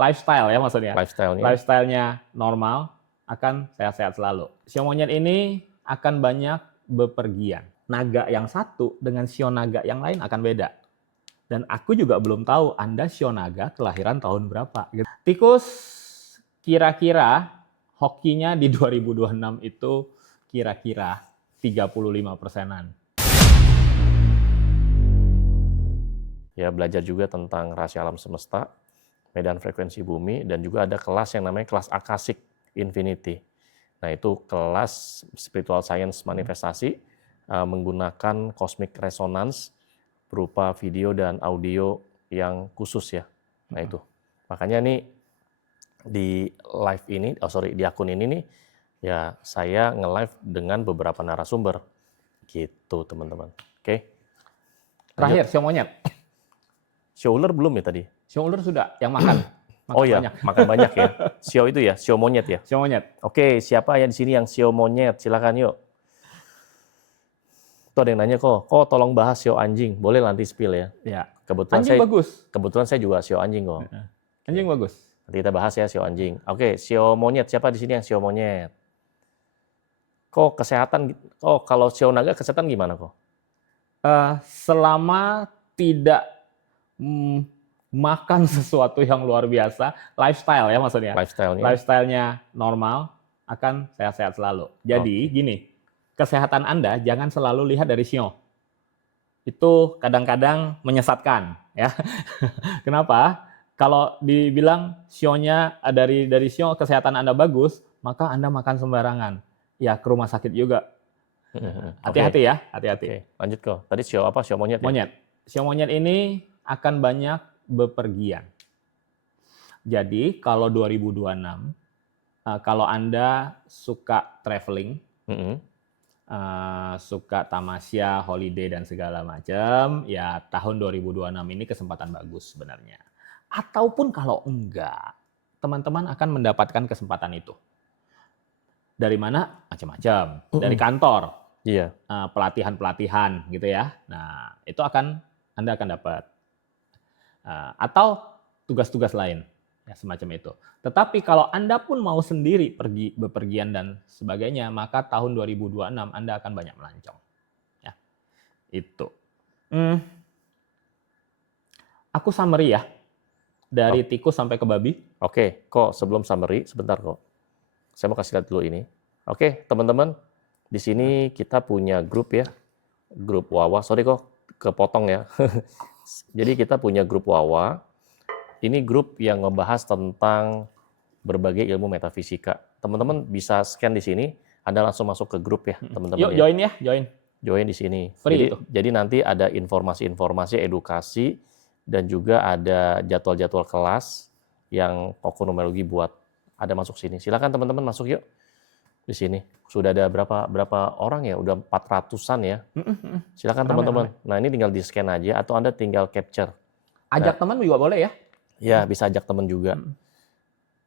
lifestyle ya maksudnya. Lifestyle-nya. Lifestyle-nya normal, akan sehat-sehat selalu. Sio monyet ini akan banyak bepergian. Naga yang satu dengan sio naga yang lain akan beda. Dan aku juga belum tahu Anda sio naga kelahiran tahun berapa. Tikus kira-kira hokinya di 2026 itu kira-kira 35%-an. Ya, belajar juga tentang rahasia alam semesta, medan frekuensi bumi, dan juga ada kelas yang namanya kelas Akashic Infinity. Nah, itu kelas spiritual science manifestasi menggunakan cosmic resonance berupa video dan audio yang khusus ya. Nah, itu. Makanya nih di live ini, di akun ini nih, ya saya nge-live dengan beberapa narasumber. Gitu, teman-teman. Oke. Terakhir, sio monyet. Sio ular belum ya tadi? Sio ular sudah, yang makan. Oh iya, banyak. makan banyak ya. Sio itu ya, sio monyet ya. Sio monyet. Oke, siapa yang di sini yang sio monyet? Silakan yuk. Tuh ada yang nanya kok tolong bahas sio anjing. Boleh nanti spill ya. Ya. Kebetulan Anjing bagus. Kebetulan saya juga sio anjing kok. Anjing bagus. Nanti kita bahas ya sio anjing. Oke, sio monyet. Siapa di sini yang sio monyet? Kok kesehatan? Kalau sio naga kesehatan gimana kok? Selama tidak makan sesuatu yang luar biasa, lifestyle ya maksudnya. Lifestyle-nya normal, akan sehat-sehat selalu. Jadi gini, kesehatan Anda jangan selalu lihat dari sio. Itu kadang-kadang menyesatkan ya. Kenapa? Kalau dibilang sionya dari sio kesehatan Anda bagus, maka Anda makan sembarangan. Ya ke rumah sakit juga. Hati-hati ya, hati-hati. Oke, lanjut kok. Tadi sio apa? Sio monyet. Monyet. Sio monyet ini akan banyak bepergian. Jadi kalau 2026, kalau Anda suka traveling, suka tamasya, holiday dan segala macam, ya tahun 2026 ini kesempatan bagus sebenarnya. Ataupun kalau enggak, teman-teman akan mendapatkan kesempatan itu. Dari mana? Macam-macam. Dari kantor. Iya. Pelatihan-pelatihan gitu ya. Nah, itu Anda akan dapat. Atau tugas-tugas lain ya semacam itu. Tetapi kalau Anda pun mau sendiri pergi bepergian dan sebagainya, maka tahun 2026 Anda akan banyak melancong. Ya. Itu. Aku summary ya. Dari tikus sampai ke babi. Oke, kok sebelum summary sebentar kok. Saya mau kasih lihat dulu ini. Oke, teman-teman. Di sini kita punya grup ya. Grup Wawa. Sorry kok kepotong ya. Jadi kita punya grup Wawa. Ini grup yang ngebahas tentang berbagai ilmu metafisika. Teman-teman bisa scan di sini. Anda langsung masuk ke grup ya, teman-teman. Yuk, join ya, join. Join di sini. Free jadi nanti ada informasi-informasi edukasi dan juga ada jadwal-jadwal kelas yang Kokonumerologi buat. Ada masuk sini. Silakan teman-teman masuk yuk. Di sini sudah ada berapa orang ya? Udah 400-an ya. Silakan teman-teman. Nah, ini tinggal di-scan aja atau Anda tinggal capture. Ajak teman juga boleh ya? Ya, bisa ajak teman juga.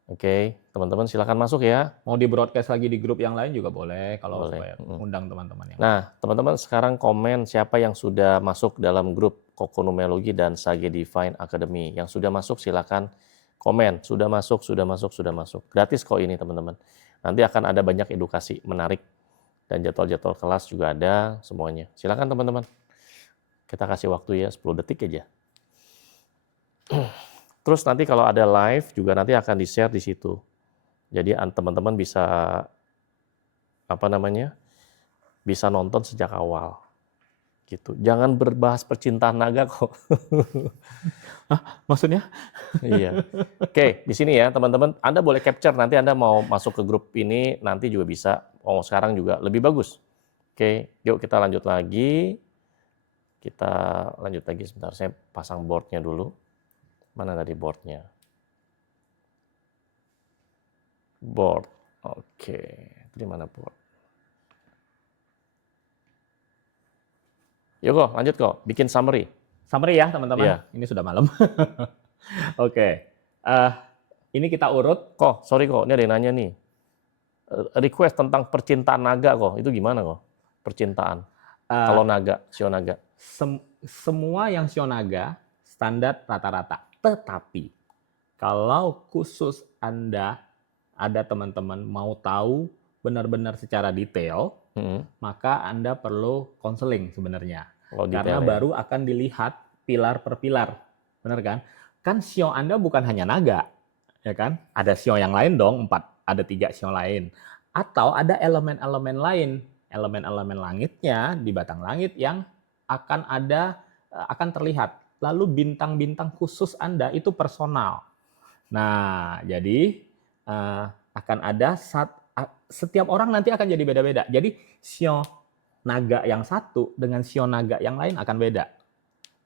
Oke, teman-teman silakan masuk ya. Mau di-broadcast lagi di grup yang lain juga boleh kalau supaya undang teman-teman yang Nah, teman-teman sekarang komen siapa yang sudah masuk dalam grup Kokonumerologi dan Sage Divine Academy. Yang sudah masuk silakan komen. Sudah masuk. Gratis kok ini, teman-teman. Nanti akan ada banyak edukasi menarik dan jadwal-jadwal kelas juga ada semuanya. Silakan teman-teman. Kita kasih waktu ya 10 detik aja. Terus nanti kalau ada live juga nanti akan di-share di situ. Jadi teman-teman bisa bisa nonton sejak awal. Gitu. Jangan berbahas percintaan naga kok. Maksudnya? Iya. Oke, di sini ya teman-teman, Anda boleh capture nanti Anda mau masuk ke grup ini nanti juga bisa. Sekarang juga lebih bagus. Oke, yuk kita lanjut lagi. Sebentar, saya pasang boardnya dulu. Mana tadi boardnya? Board. Oke, di mana board? Yuk kok, lanjut kok. Bikin summary. Summary ya teman-teman. Iya. Ini sudah malam. Oke. Ini kita urut. Kok, sorry kok, ini ada yang nanya nih. Request tentang percintaan naga kok. Itu gimana kok? Percintaan. Kalau naga, sio naga. Semua yang sio naga standar rata-rata. Tetapi Kalau khusus Anda, ada teman-teman mau tahu benar-benar secara detail, maka Anda perlu konseling sebenarnya. Oh, Karena detail ya. baru akan dilihat pilar per pilar. Benar kan? Kan sio Anda bukan hanya naga, ya kan? Ada sio yang lain dong, 4, ada 3 sio lain. Atau ada elemen-elemen lain, elemen-elemen langitnya di batang langit yang akan terlihat. Lalu bintang-bintang khusus Anda itu personal. Nah, jadi akan ada setiap orang nanti akan jadi beda-beda. Jadi sio naga yang satu dengan sio naga yang lain akan beda.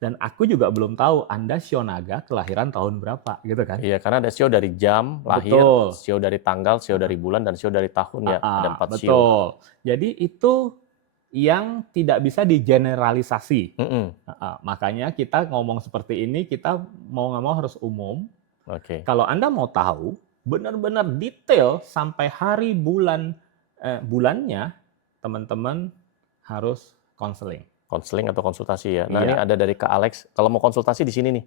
Dan aku juga belum tahu Anda sio naga kelahiran tahun berapa, gitu kan? Iya, karena ada sio dari jam lahir, Betul. sio dari tanggal, sio dari bulan, dan sio dari tahun ya. Ada 4 sio. Betul. Jadi itu yang tidak bisa digeneralisasi. Makanya kita ngomong seperti ini, kita mau nggak mau harus umum. Oke. Kalau Anda mau tahu benar-benar detail sampai hari bulannya, teman-teman harus konseling. Konseling atau konsultasi ya. Nah, Iya. ini ada dari Kak Alex. Kalau mau konsultasi di sini nih.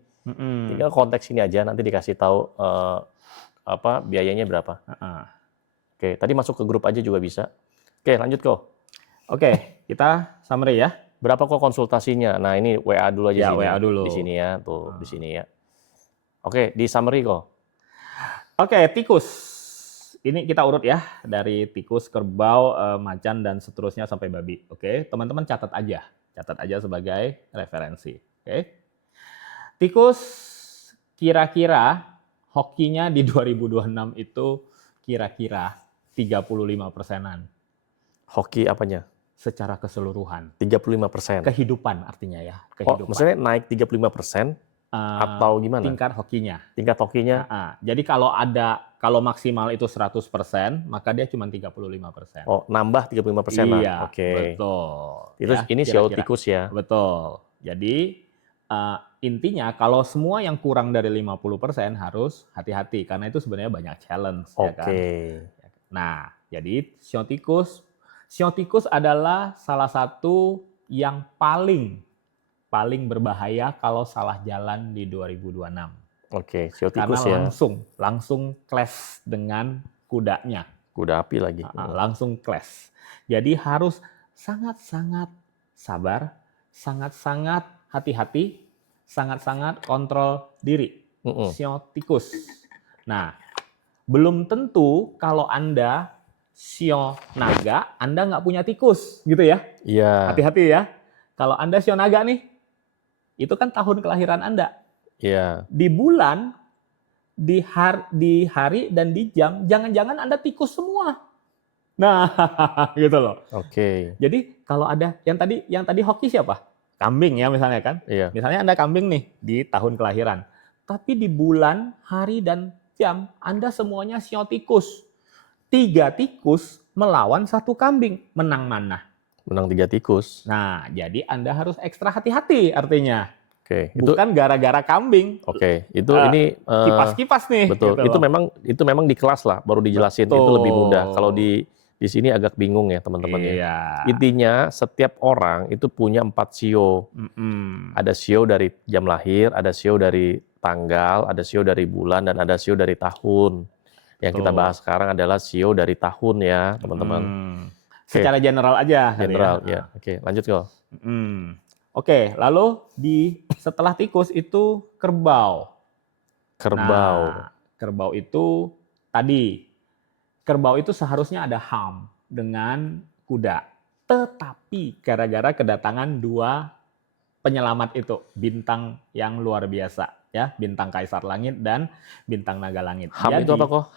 Tinggal konteks ini aja, nanti dikasih tahu biayanya berapa. Oke, tadi masuk ke grup aja juga bisa. Oke, lanjut kok. Oke, kita summary ya. Berapa kok konsultasinya? Nah, ini WA dulu aja Ya, sini. WA dulu. Di sini ya, tuh di sini ya. Oke, di summary kok. Oke, tikus. Ini kita urut ya, dari tikus, kerbau, macan, dan seterusnya sampai babi. Oke, teman-teman catat aja sebagai referensi. Oke, tikus kira-kira hokinya di 2026 itu kira-kira 35%-an. Hoki apanya? Secara keseluruhan. 35%. Kehidupan artinya ya. Oh, maksudnya naik 35%? Atau gimana? Tingkat hokinya. Tingkat hokinya? Jadi kalau maksimal itu 100%, maka dia cuma 35%. Oh, nambah 35%. Iya, Oke. betul. Itu ya, ini sio tikus ya? Betul. Jadi intinya kalau semua yang kurang dari 50% harus hati-hati, karena itu sebenarnya banyak challenge. Oke. Ya kan? Nah, jadi sio tikus adalah salah satu yang paling berbahaya kalau salah jalan di 2026. Oke, sio tikus karena ya. langsung clash dengan kudanya. Kuda api lagi. Langsung clash. Jadi harus sangat-sangat sabar, sangat-sangat hati-hati, sangat-sangat kontrol diri. Sio tikus. Nah, belum tentu kalau Anda sio naga, Anda nggak punya tikus, gitu ya. Iya. Hati-hati ya. Kalau Anda sio naga nih, itu kan tahun kelahiran Anda. Iya. Di bulan, di hari dan di jam, jangan-jangan Anda tikus semua. Nah, gitu loh. Oke. Jadi kalau ada yang tadi hoki siapa? Kambing ya misalnya kan. Iya. Misalnya Anda kambing nih di tahun kelahiran. Tapi di bulan, hari dan jam Anda semuanya sio tikus. 3 tikus melawan 1 kambing, menang mana? Menang 3 tikus. Nah, jadi Anda harus ekstra hati-hati artinya. Oke, bukan gara-gara kambing. Oke, itu ini kipas-kipas nih. Betul. Gitu itu memang di kelas lah baru dijelasin. Betul. Itu lebih mudah. Kalau di sini agak bingung ya teman-teman ya. Iya. Intinya setiap orang itu punya 4 sio. Ada sio dari jam lahir, ada sio dari tanggal, ada sio dari bulan, dan ada sio dari tahun. Yang kita bahas sekarang adalah sio dari tahun ya teman-teman. Secara general aja. General ya. Oke, lanjut kok. Oke, lalu setelah tikus itu kerbau. Nah, kerbau itu kerbau itu seharusnya ada ham dengan kuda. Tetapi gara-gara kedatangan 2 penyelamat itu, bintang yang luar biasa ya, bintang Kaisar Langit dan bintang Naga Langit. Ham itu apa kok?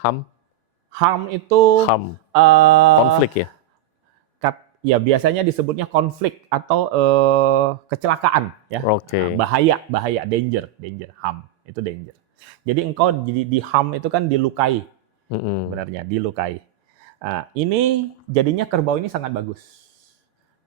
Ham itu konflik ya? Ya biasanya disebutnya konflik atau kecelakaan ya. Oke. Bahaya, danger, ham itu danger. Jadi engkau di ham itu kan dilukai. Benarnya dilukai. Ini jadinya kerbau ini sangat bagus.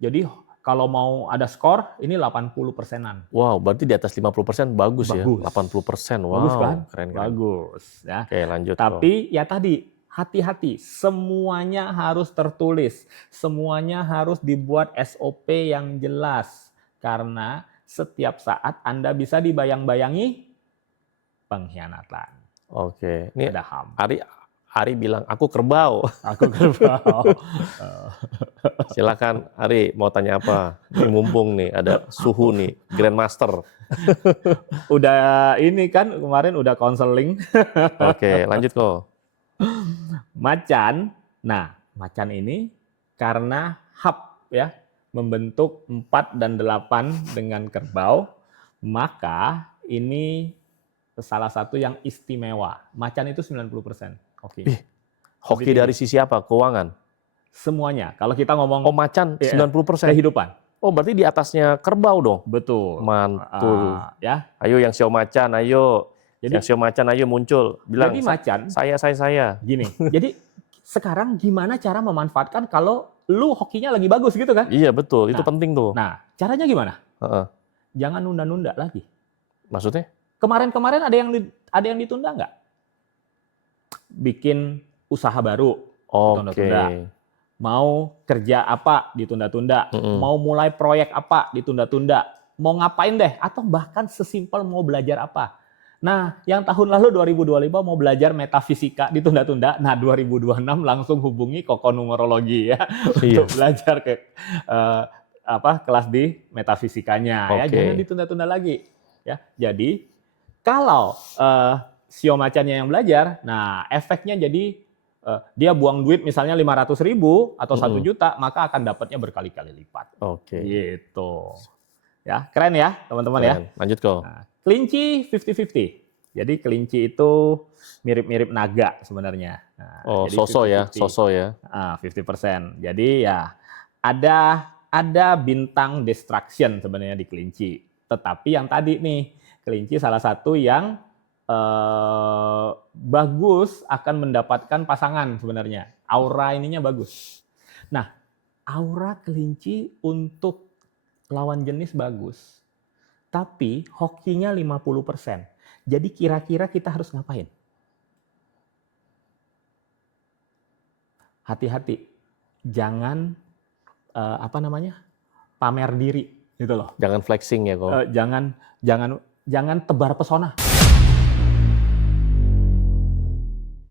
Jadi kalau mau ada skor ini 80%-an. Wow, berarti di atas 50% bagus ya. 80%. Wow, bagus kan? Keren. Bagus ya. Oke, lanjut. Tapi ya tadi hati-hati, semuanya harus tertulis, semuanya harus dibuat SOP yang jelas, karena setiap saat Anda bisa dibayang-bayangi pengkhianatan. Oke. Ini Ada HAM. Ari bilang, aku kerbau. Aku kerbau. Silakan Ari, mau tanya apa? Ini mumpung nih, ada Suhu nih, Grandmaster. Udah ini kan kemarin udah konseling. Oke, lanjut kok. Macan. Nah, macan ini karena hub ya, membentuk 4 dan 8 dengan kerbau, maka ini salah satu yang istimewa. Macan itu 90% hoki. Hoki dari sisi apa? Keuangan? Semuanya. Kalau kita ngomong macan 90%. kehidupan. Oh, berarti di atasnya kerbau dong? Betul. Mantul. Ya. Ayo yang xiao macan, ayo. Yang xiao macan, ayo muncul. Bilang, jadi macan, saya. Gini, jadi sekarang gimana cara memanfaatkan kalau lu hokinya lagi bagus gitu kan? Iya, betul. Itu penting tuh. Nah, caranya gimana? Jangan nunda-nunda lagi. Maksudnya? Kemarin ada yang ditunda nggak? Bikin usaha baru, ditunda-tunda. Mau kerja apa, ditunda-tunda. Mau mulai proyek apa, ditunda-tunda. Mau ngapain deh, atau bahkan sesimpel mau belajar apa. Nah, yang tahun lalu 2025 mau belajar metafisika, ditunda-tunda. Nah, 2026 langsung hubungi Koko Numerologi ya, untuk belajar ke kelas di metafisikanya. Ya, jangan ditunda-tunda lagi. Ya, jadi kalau sio macannya yang belajar, nah efeknya jadi dia buang duit misalnya 500.000 atau 1 juta, maka akan dapatnya berkali-kali lipat. Gitu. Ya, keren ya teman-teman ya. Lanjut kok. Nah, kelinci 50-50. Jadi kelinci itu mirip-mirip naga sebenarnya. Nah, jadi soso ya. 50%. Jadi ya ada bintang distraction sebenarnya di kelinci. Tetapi yang tadi nih, kelinci salah satu yang bagus akan mendapatkan pasangan sebenarnya. Aura ininya bagus. Nah, aura kelinci untuk lawan jenis bagus. Tapi hokinya 50%. Jadi kira-kira kita harus ngapain? Hati-hati. Jangan pamer diri gitu loh. Jangan flexing ya kok. Jangan tebar pesona.